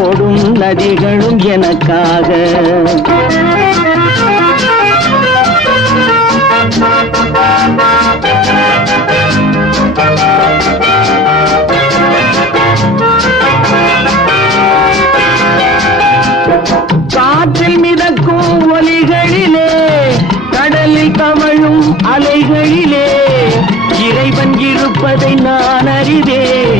ஓடும் நதிகளும் எனக்காக. காற்றில் மிதக்கும் ஒலிகளிலே கடலில் தவழும் அலைகளிலே இறைவன் இருப்பதை நான் அறிவேன்.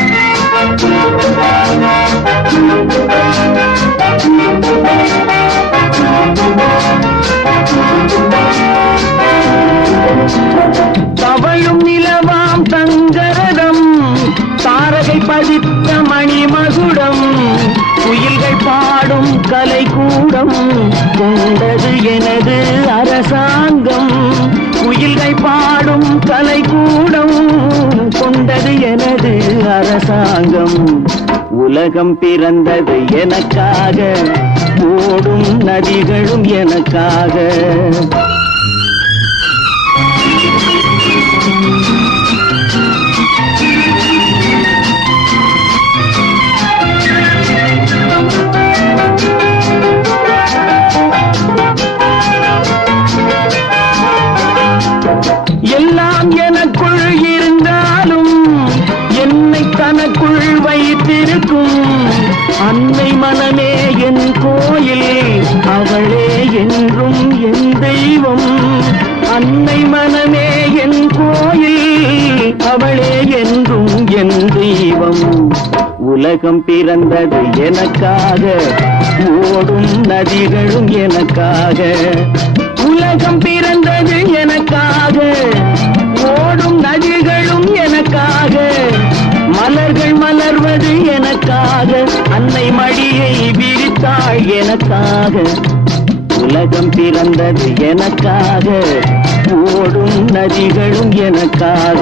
பதித்த மணிமகுடம் குயில்கள் பாடும் கலை கூடம் கொண்டது எனது அரசாங்கம். குயில்கள் பாடும் கலை கூடம் கொண்டது எனது அரசாங்கம். உலகம் பிறந்தது எனக்காக ஓடும் நதிகளும் எனக்காக. இருக்கும். அன்னை மனமே என் கோயில் அவளே என்றும் என் தெய்வம். அன்னை மனமே என் கோயில் அவளே என்றும் என் தெய்வம். உலகம் பிறந்தது எனக்காக ஓடும் நதிகளும் எனக்காக. உலகம் பிறந்தது எனக்காக விரித்தாள் எனக்காக. உலகம் பிறந்தது எனக்காக. ஓடும் நதிகளும் எனக்காக.